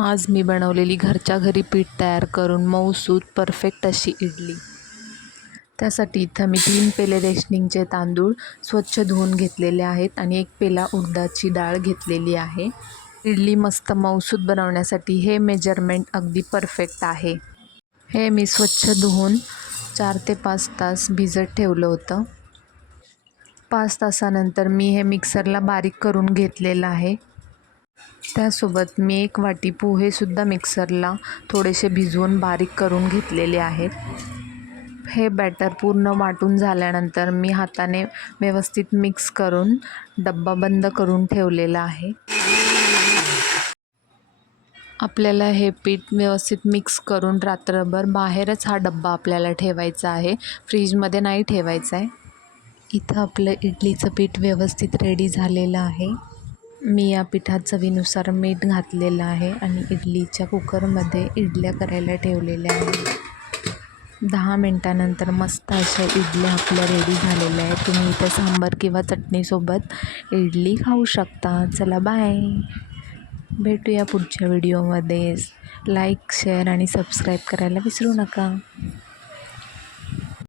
आज मी बनवलेली घरच्या घरी पीठ तयार करून मऊसूत परफेक्ट अशी इडली. त्यासाठी इथं मी 3 पेले रेशनिंगचे तांदूळ स्वच्छ धुवून घेतलेले आहेत आणि 1 पेला उडदाची डाळ घेतलेली आहे. इडली मस्त मऊसूत बनवण्यासाठी हे मेजरमेंट अगदी परफेक्ट आहे. हे मी स्वच्छ धुवून 4 ते 5 तास भिजत ठेवलं होतं. 5 तासानंतर मी हे मिक्सरला बारीक करून घेतलेलं आहे. त्यासोबत मी 1 वाटी पोहेसुद्धा मिक्सरला थोडेसे भिजवून बारीक करून घेतलेले आहेत. हे बॅटर पूर्ण वाटून झाल्यानंतर मी हाताने व्यवस्थित मिक्स करून डब्बा बंद करून ठेवलेला आहे. आपल्याला हे पीठ व्यवस्थित मिक्स करून रात्रभर बाहेरच हा डब्बा आपल्याला ठेवायचा आहे, फ्रीजमध्ये नाही ठेवायचा आहे. इथं आपलं इडलीचं पीठ व्यवस्थित रेडी झालेलं आहे. मी या पिठात चवीनुसार मीठ घातलेलं आहे आणि इडलीच्या कुकरमध्ये इडल्या करायला ठेवलेल्या आहेत. 10 मिनटानंतर मस्त अशा इडल्या आपल्या रेडी झालेल्या आहेत. तुम्ही इथं सांबार किंवा चटणीसोबत इडली खाऊ शकता. चला बाय. भेटूया पुढच्या व्हिडिओमध्ये. लाईक, शेअर आणि सबस्क्राईब करायला विसरू नका.